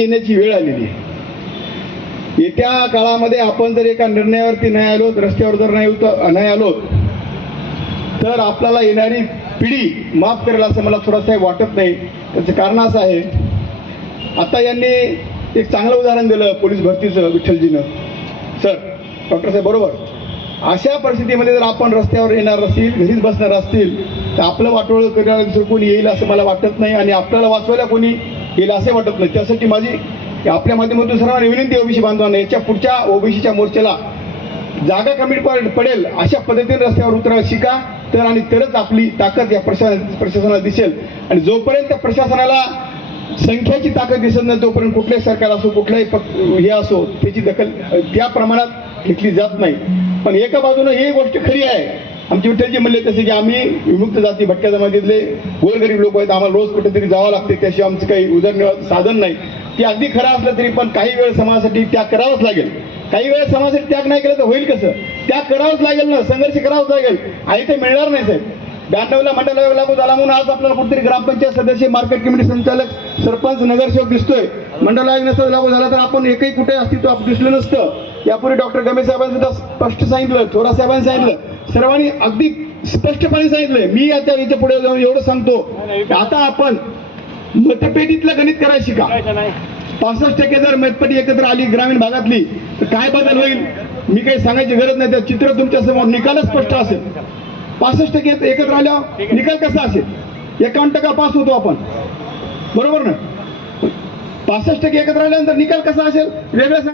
येण्याची वेळ आलेली आहे. येत्या काळामध्ये आपण जर एका निर्णयावरती नाही आलो, रस्त्यावर जर नाही आलो, तर आपल्याला येणारी पिढी माफ करेल असं मला थोडंसं वाटत नाही. त्याचं कारण असं आहे, आता यांनी एक चांगलं उदाहरण दिलं पोलीस भरतीचं विठ्ठलजीनं. सर डॉक्टर साहेब बरोबर, अशा परिस्थितीमध्ये जर आपण रस्त्यावर येणार असतील, घरीच बसणार असतील, तर आपलं वाटोळं करायला दुसरं कोणी येईल असं मला वाटत नाही आणि आपल्याला वाचवायला कोणी येईल असं वाटत नाही. त्यासाठी माझी आपल्या माध्यमातून सर्वांना विनंती, ओबीसी बांधवांना, याच्या पुढच्या ओबीसीच्या मोर्चाला जागा कमी पडेल अशा पद्धतीने रस्त्यावर उतरायला शिका, तर आणि तरच आपली ताकद या प्रशासनाला दिसेल. आणि जोपर्यंत त्या प्रशासनाला संख्याची ताकद दिसत नाही तोपर्यंत कुठल्याही सरकार असो, कुठलाही हे असो, त्याची दखल त्या प्रमाणात घेतली जात नाही. पण एका बाजूने ही गोष्ट खरी आहे, आमचे विठ्ठलजी म्हणले तसे की आम्ही विमुक्त जाती भटक्या जमातीतले गोरगरीब लोक आहेत, आम्हाला रोज कुठेतरी जावं लागते, त्याशिवाय आमचं काही उदरनिर्वाहाचं साधन नाही. ते अगदी खरं असलं तरी पण काही वेळ समाजासाठी त्याग करावाच लागेल. काही वेळ समाजासाठी त्याग नाही केलं तर होईल कसं? त्याग करावाच लागेल ना, संघर्ष करावाच लागेल. आई ते मिळणार नाही साहेब. 92ला मंडळ आयोग लागू झाला म्हणून आज आपल्याला कुठेतरी ग्रामपंचायत सदस्य, मार्केट कमिटी संचालक, सरपंच, नगरसेवक दिसतोय. मंडळ आयोग नसतं लागू झाला तर आपण एकही कुठे अस्तित्व दिसलं नसतं. यापूर्वी डॉक्टर गमे साहेबांनी सुद्धा स्पष्ट सांगितलं, थोरात साहेबांनी सांगितलं, सर्वांनी अगदी स्पष्टपणे सांगितलंय. मी याच्या पुढे जाऊन एवढं सांगतो, आता आपण मतपेटीतलं गणित करायला शिका. 65% जर मतपेटी एकत्र आली ग्रामीण भागातली तर काय बदल होईल मी काही सांगायची गरज नाही. त्या चित्र तुमच्या समोर निकालच स्पष्ट असेल. 65% एकत्र आल्यावर निकाल कसा असेल? 51% पास होतो आपण, बरोबर ना? 65% एकत्र आल्यानंतर निकाल कसा असेल वेगळं